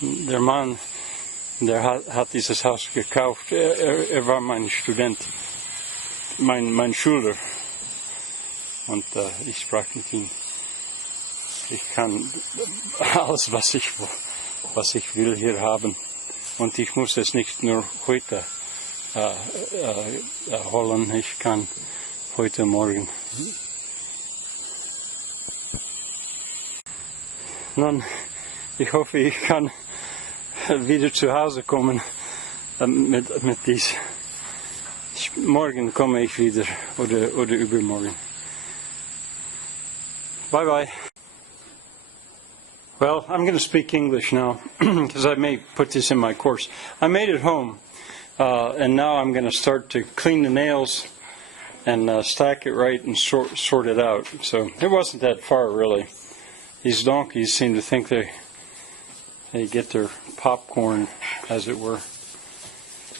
der Mann, der hat dieses Haus gekauft. War mein Student, mein Schüler. Und ich sprach mit ihm. Ich kann alles, was ich will, hier haben. Und ich muss es nicht nur heute holen. Ich kann heute Morgen. Nun, ich hoffe, ich kann wieder zu Hause kommen mit dies. Morgen komme ich wieder oder übermorgen. Bye bye. Well, I'm going to speak English now because I may put this in my course. I made it home and now I'm going to start to clean the nails and stack it right and sort it out. So it wasn't that far really. These donkeys seem to think they get their popcorn, as it were.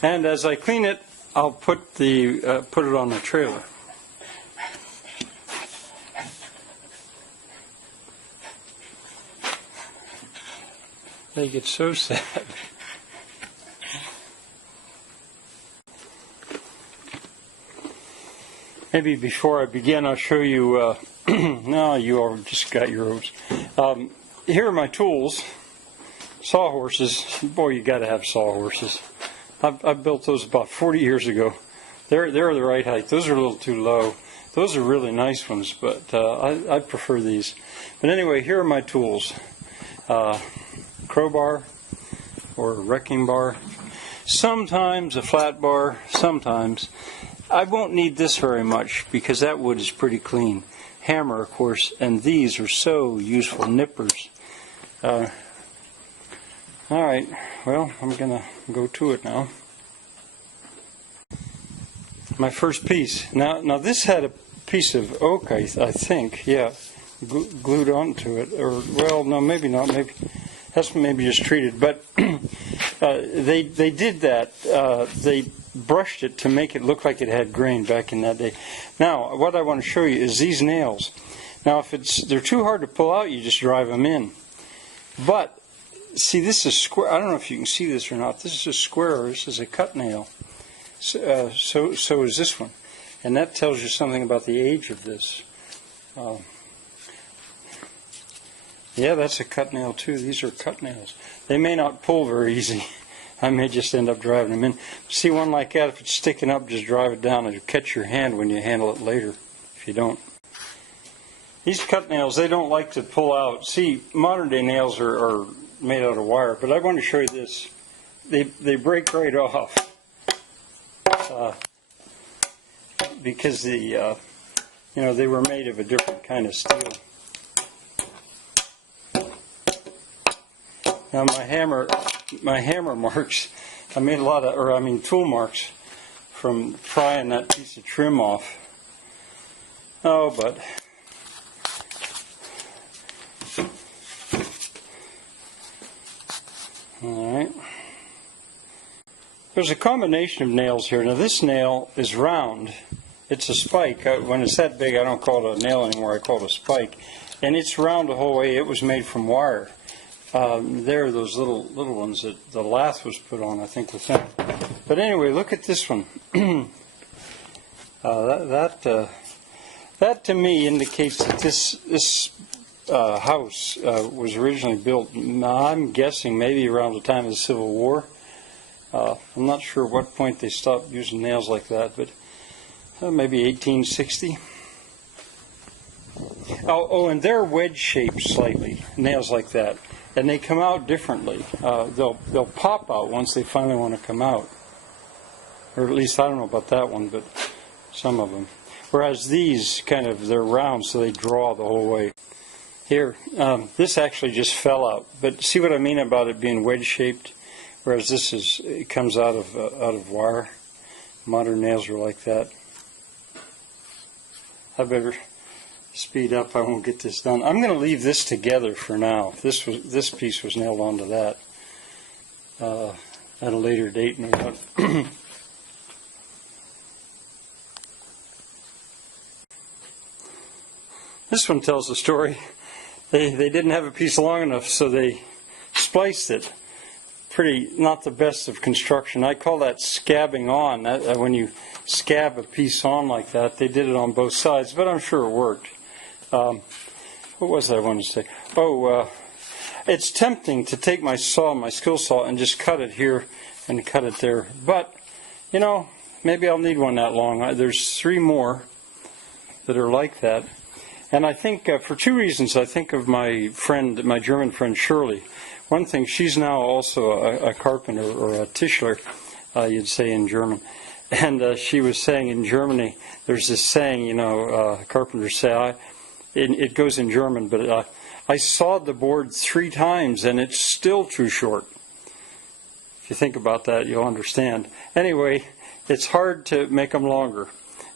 And as I clean it, I'll put it on the trailer. They get so sad. Maybe before I begin, I'll show you. No, you all just got yours. Here are my tools. Sawhorses. Boy, you got to have sawhorses. I built those about 40 years ago. They're the right height. Those are a little too low. Those are really nice ones, but I prefer these. But anyway, here are my tools. Crowbar or a wrecking bar. Sometimes a flat bar. Sometimes. I won't need this very much because that wood is pretty clean. Hammer, of course, and these are so useful. Nippers. All right, well, I'm going to go to it now. My first piece. Now this had a piece of oak, I think, yeah, glued onto it. Or, well, no, maybe not. Maybe that's maybe just treated. But they did that. They brushed it to make it look like it had grain back in that day. Now, what I want to show you is these nails. Now, if they're too hard to pull out, you just drive them in. But see, this is square. I don't know if you can see this or not. This is a square. This is a cut nail. So is this one, and that tells you something about the age of this. Yeah, that's a cut nail too. These are cut nails. They may not pull very easy. I may just end up driving them in. See one like that, if it's sticking up, just drive it down. It'll catch your hand when you handle it later, if you don't. These cut nails, they don't like to pull out. See, modern day nails are made out of wire, but I want to show you this. They break right off because they were made of a different kind of steel. Now my hammer marks, I made tool marks from prying that piece of trim off. Oh, but all right. There's a combination of nails here. Now this nail is round. It's a spike. When it's that big, I don't call it a nail anymore. I call it a spike. And it's round the whole way. It was made from wire. There are those little ones that the lath was put on, I think, with them. But anyway, look at this one. That to me indicates that this house was originally built, I'm guessing, maybe around the time of the Civil War. I'm not sure at what point they stopped using nails like that, but maybe 1860. Oh, and they're wedge-shaped slightly, nails like that. And they come out differently. They'll pop out once they finally want to come out. Or at least, I don't know about that one, but some of them. Whereas these, they're round, so they draw the whole way. Here, this actually just fell out. But see what I mean about it being wedge-shaped? Whereas it comes out of wire. Modern nails are like that. I better speed up. I won't get this done. I'm going to leave this together for now. This piece was nailed onto that at a later date. This one tells the story. They didn't have a piece long enough, so they spliced it. pretty, not the best of construction. I call that scabbing on. When you scab a piece on like that, they did it on both sides, but I'm sure it worked. What was I wanted to say? It's tempting to take my saw, my skill saw, and just cut it here and cut it there. But, you know, maybe I'll need one that long. There's 3 more that are like that. And I think for 2 reasons, I think of my friend, my German friend Shirley. One thing, she's now also a carpenter, or a Tischler, you'd say in German. And she was saying in Germany, there's this saying, you know, carpenters say, it goes in German, but I sawed the board 3 times and it's still too short. If you think about that, you'll understand. Anyway, it's hard to make them longer.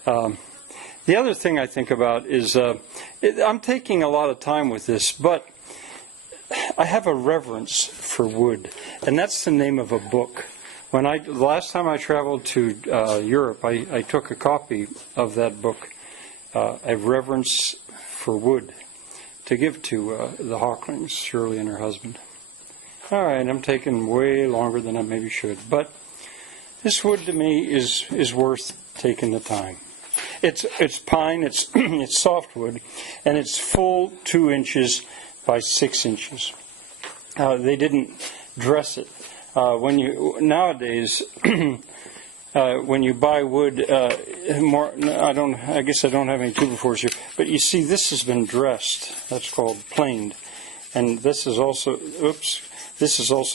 The other thing I think about is, I'm taking a lot of time with this, but I have a reverence for wood, and that's the name of a book. The last time I traveled to Europe, I took a copy of that book, A Reverence for Wood, to give to the Hawklings, Shirley and her husband. All right, I'm taking way longer than I maybe should, but this wood to me is worth taking the time. It's pine, it's it's softwood, and it's full 2 inches by 6 inches. They didn't dress it. Nowadays, when you buy wood, I guess I don't have any 2x4s here, but you see this has been dressed. That's called planed, and this is also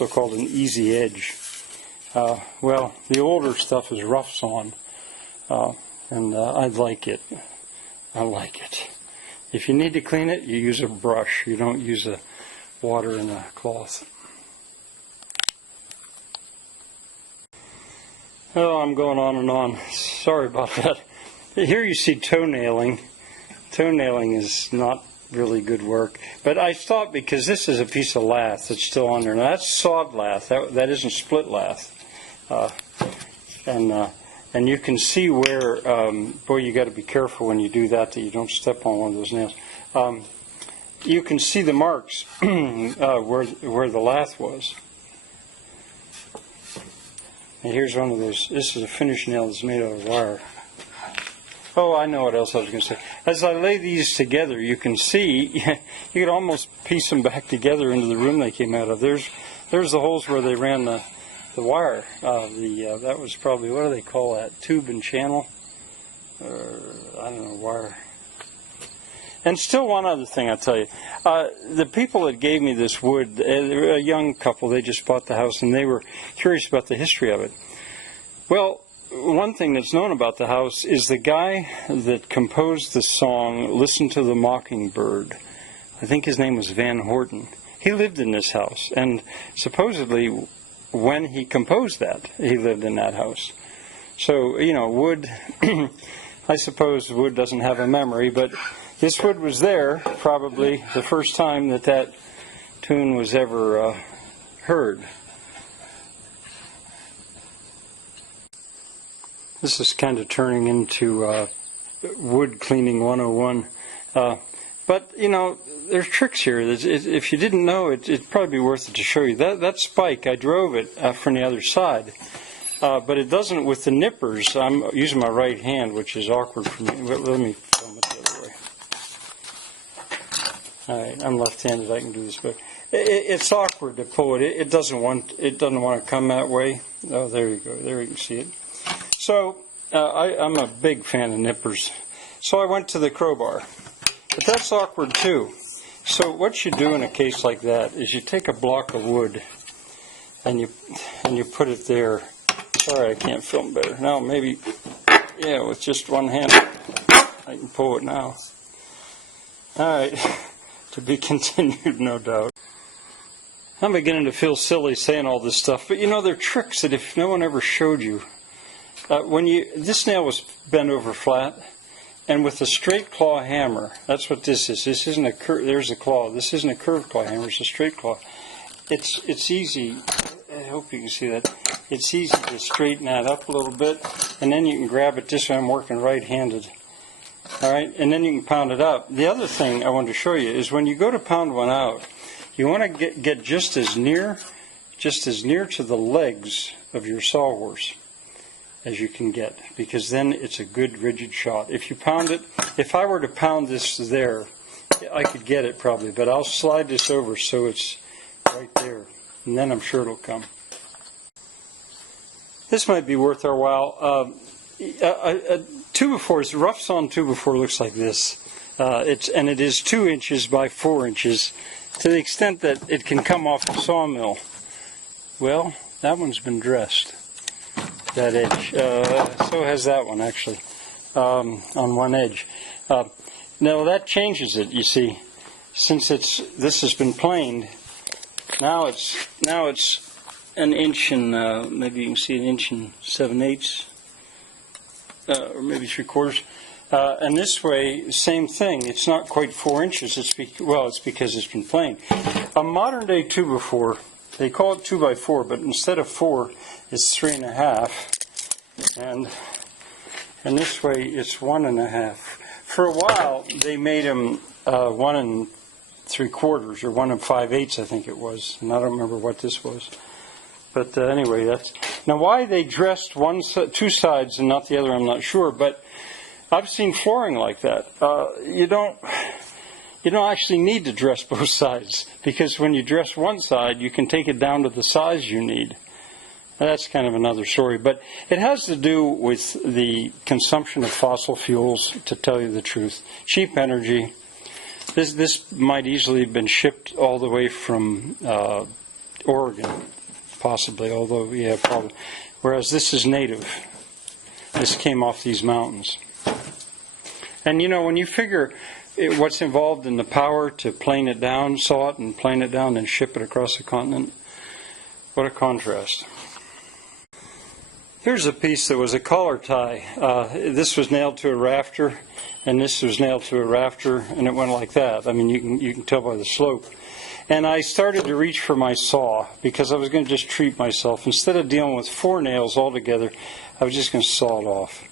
called an easy edge. Well, the older stuff is Rough-Sawn, and I like it. I like it. If you need to clean it, you use a brush. You don't use a water in a cloth. Oh, I'm going on and on. Sorry about that. Here you see toenailing. Toenailing is not really good work. But I stopped because this is a piece of lath that's still on there. Now that's sawed lath. That isn't split lath. And you can see where, boy, you got to be careful when you do that you don't step on one of those nails. You can see the marks where the lath was. And here's one of those. This is a finish nail that's made out of wire. Oh, I know what else I was going to say. As I lay these together, you can see, you could almost piece them back together into the room they came out of. There's the holes where they ran the wire. That was probably, what do they call that? Tube and channel? I don't know, wire. And still one other thing I'll tell you. The people that gave me this wood, they're a young couple, they just bought the house and they were curious about the history of it. Well, one thing that's known about the house is the guy that composed the song, Listen to the Mockingbird. I think his name was Van Horten. He lived in this house, and supposedly when he composed that, he lived in that house. So, you know, wood, I suppose wood doesn't have a memory, but this wood was there probably the first time that tune was ever heard. This is kind of turning into wood cleaning 101. But, you know, there's tricks here. If you didn't know, it'd probably be worth it to show you. That spike, I drove it from the other side. But it doesn't with the nippers. I'm using my right hand, which is awkward for me. But let me film it the other way. All right, I'm left-handed. I can do this, but it's awkward to pull it. It doesn't want to come that way. Oh, there you go. There you can see it. So I'm a big fan of nippers. So I went to the crowbar, but that's awkward too. So what you do in a case like that is you take a block of wood and you put it there. Sorry, I can't film better. Now maybe, yeah, with just one hand I can pull it now. All right, to be continued, no doubt. I'm beginning to feel silly saying all this stuff, but you know, they're tricks that if no one ever showed you. This nail was bent over flat, and with a straight claw hammer, that's what this is. This isn't a there's a claw. This isn't a curved claw hammer. It's a straight claw. It's easy. I hope you can see that. It's easy to straighten that up a little bit, and then you can grab it this way. I'm working right-handed. All right, and then you can pound it up. The other thing I wanted to show you is when you go to pound one out, you want to get just as near just as near to the legs of your sawhorse as you can get, because then it's a good rigid shot. If you pound it, if I were to pound this there, I could get it probably, but I'll slide this over so it's right there, and then I'm sure it'll come. This might be worth our while. A 2x4, Rough-Sawn 2x4 looks like this. It is 2 inches by 4 inches, to the extent that it can come off the sawmill. Well, that one's been dressed, that edge. So has that one, actually, on one edge. Now that changes it, you see. Since this has been planed, now it's an inch and maybe you can see an inch and 7/8, or maybe 3/4. And this way, same thing. It's not quite 4 inches. It's because it's been planed. A modern day 2x4, they call it 2x4, but instead of 4, it's 3.5. And this way, it's 1.5. For a while, they made them 1 3/4 or 1 5/8, I think it was, and I don't remember what this was. But anyway, that's now why they dressed two sides and not the other. I'm not sure, but I've seen flooring like that. You don't actually need to dress both sides, because when you dress one side, you can take it down to the size you need. That's kind of another story, but it has to do with the consumption of fossil fuels, to tell you the truth. Cheap energy. This might easily have been shipped all the way from Oregon, possibly, although, yeah, probably. Whereas this is native. This came off these mountains. And, when you figure what's involved in the power to plane it down, saw it and plane it down and ship it across the continent, what a contrast. Here's a piece that was a collar tie. This was nailed to a rafter, and this was nailed to a rafter, and it went like that. I mean, you can tell by the slope. And I started to reach for my saw, because I was going to just treat myself. Instead of dealing with 4 nails altogether, I was just going to saw it off.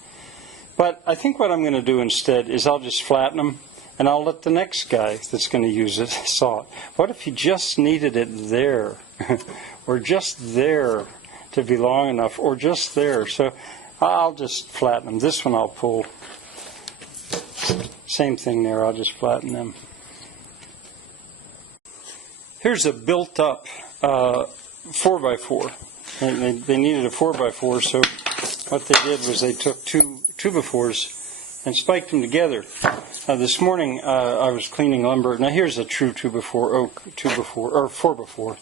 But I think what I'm going to do instead is I'll just flatten them, and I'll let the next guy that's going to use it saw it. What if he just needed it there, or just there to be long enough, or just there? So I'll just flatten them. This one I'll pull. Same thing there, I'll just flatten them. Here's a built-up 4x4. They needed a 4x4, so what they did was they took 2 2x4s and spiked them together. This morning I was cleaning lumber. Now here's a true 2x4 oak 2x4 or 4x4,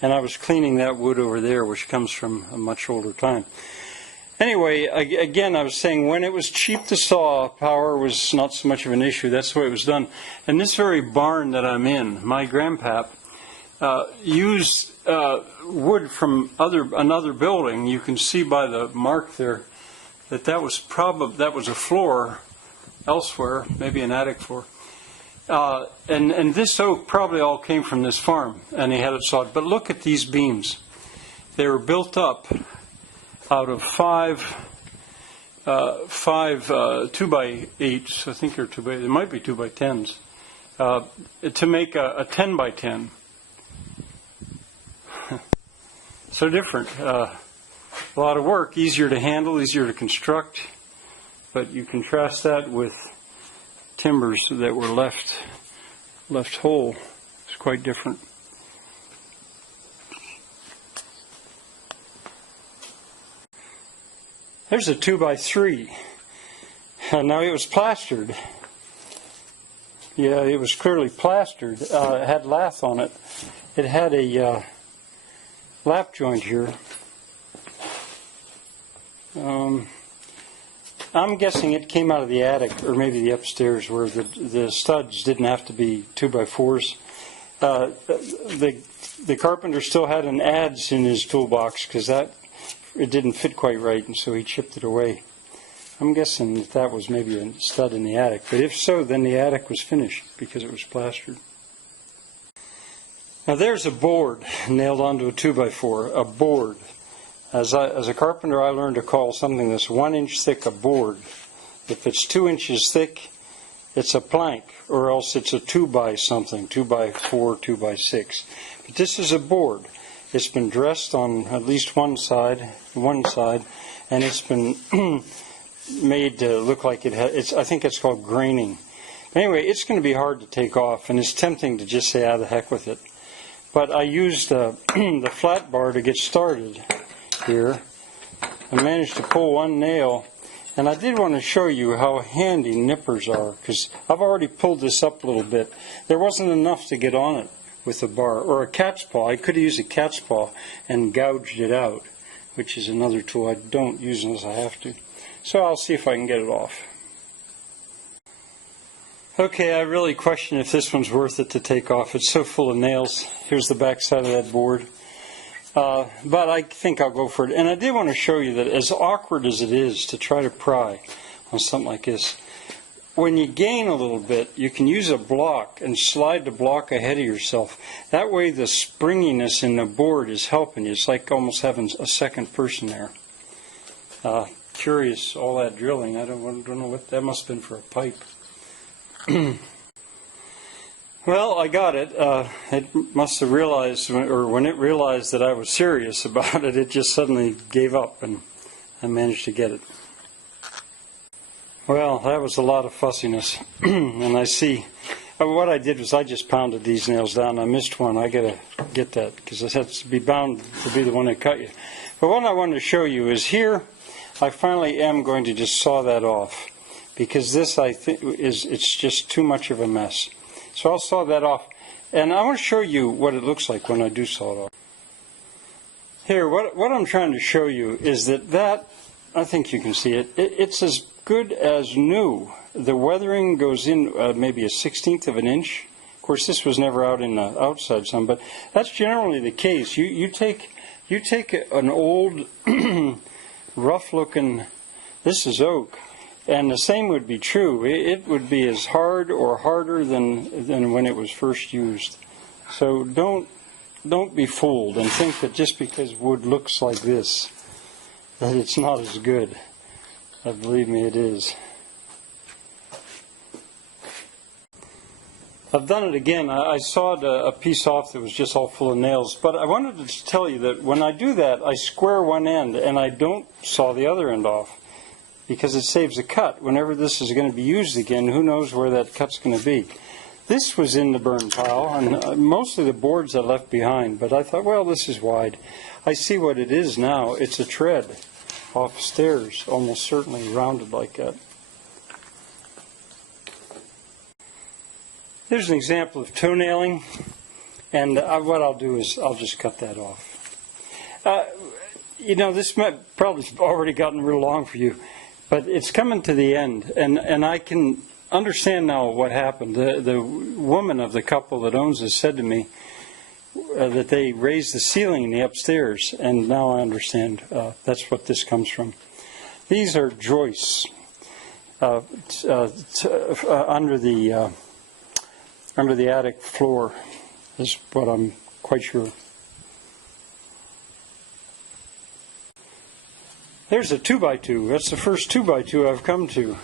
and I was cleaning that wood over there, which comes from a much older time. Anyway, again, I was saying when it was cheap to saw, power was not so much of an issue. That's the way it was done. And this very barn that I'm in, my grandpap used wood from another building. You can see by the mark there that was a floor elsewhere, maybe an attic floor. And this oak probably all came from this farm, and he had it sawed. But look at these beams. They were built up out of five 2x8s. I think they're 2x8. They might be 2x10s. To make a 10x10. So different. A lot of work, easier to handle, easier to construct. But you contrast that with timbers that were left whole. It's quite different. There's a 2x3. Now it was plastered. Yeah, it was clearly plastered. It had lath on it. It had a lap joint here. I'm guessing it came out of the attic, or maybe the upstairs, where the studs didn't have to be 2x4s. The carpenter still had an adze in his toolbox, because it didn't fit quite right, and so he chipped it away. I'm guessing that was maybe a stud in the attic, but if so, then the attic was finished because it was plastered. Now there's a board nailed onto a 2x4, a board. As a carpenter, I learned to call something that's 1 inch thick a board. If it's 2 inches thick, it's a plank, or else it's a 2x something, 2x4, 2x6. But this is a board. It's been dressed on at least one side, and it's been made to look like it has. I think it's called graining. Anyway, it's going to be hard to take off, and it's tempting to just say, the heck with it. But I used the flat bar to get started here. I managed to pull one nail, and I did want to show you how handy nippers are, because I've already pulled this up a little bit. There wasn't enough to get on it with a bar, or a cat's paw. I could have used a cat's paw and gouged it out, which is another tool I don't use unless I have to. So I'll see if I can get it off. Okay, I really question if this one's worth it to take off. It's so full of nails. Here's the back side of that board. But I think I'll go for it. And I did want to show you that as awkward as it is to try to pry on something like this, when you gain a little bit, you can use a block and slide the block ahead of yourself. That way the springiness in the board is helping you. It's like almost having a second person there. Curious, all that drilling. I don't know what that must have been for a pipe. Well, I got it. It must have realized, or when it realized that I was serious about it, it just suddenly gave up, and I managed to get it. Well, that was a lot of fussiness. And I see, what I did was I just pounded these nails down. I missed one. I got to get that, because it has to be bound to be the one that cut you. But what I wanted to show you is here, I finally am going to just saw that off, because this, I think, it's just too much of a mess. So I'll saw that off, and I want to show you what it looks like when I do saw it off. Here, what I'm trying to show you is that I think you can see it. It's as good as new. The weathering goes in maybe a 1/16 of an inch. Of course, this was never out in the outside sun, but that's generally the case. You take an old, rough-looking. This is oak. And the same would be true. It would be as hard or harder than when it was first used. So don't be fooled and think that just because wood looks like this, that it's not as good. Believe me, it is. I've done it again. I sawed a piece off that was just all full of nails. But I wanted to tell you that when I do that, I square one end and I don't saw the other end off, because it saves a cut. Whenever this is going to be used again, who knows where that cut's going to be. This was in the burn pile, and mostly the boards I left behind, but I thought, well, this is wide. I see what it is now. It's a tread off stairs, almost certainly rounded like that. There's an example of toenailing, and what I'll do is I'll just cut that off. You know, this might probably already gotten real long for you, but it's coming to the end, and I can understand now what happened. The woman of the couple that owns this said to me that they raised the ceiling in the upstairs, and now I understand that's what this comes from. These are joists under the attic floor, is what I'm quite sure. There's a 2x2. That's the first 2x2 I've come to.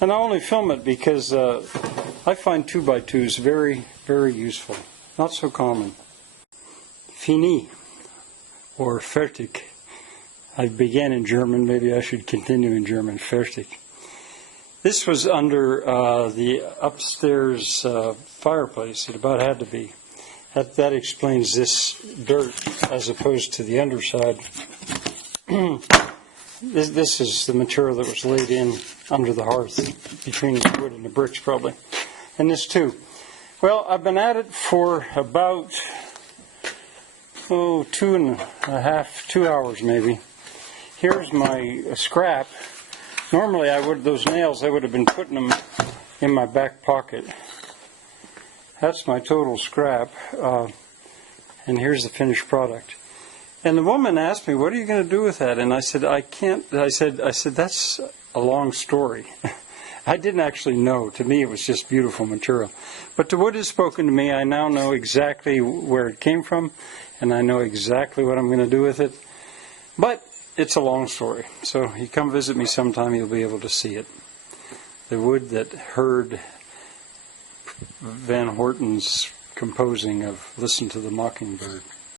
And I only film it because I find 2x2s very, very useful. Not so common. Fini, or fertig. I began in German. Maybe I should continue in German. Fertig. This was under the upstairs fireplace. It about had to be. That explains this dirt as opposed to the underside. This is the material that was laid in under the hearth, between the wood and the bricks probably. And this too. Well, I've been at it for about, 2 hours maybe. Here's my scrap. Normally those nails, I would have been putting them in my back pocket. That's my total scrap. And here's the finished product. And the woman asked me, what are you going to do with that? And I said, I can't. I said, that's a long story. I didn't actually know. To me, it was just beautiful material. But the wood has spoken to me. I now know exactly where it came from, and I know exactly what I'm going to do with it. But it's a long story. So you come visit me sometime, you'll be able to see it. The wood that heard Van Horten's composing of Listen to the Mockingbird.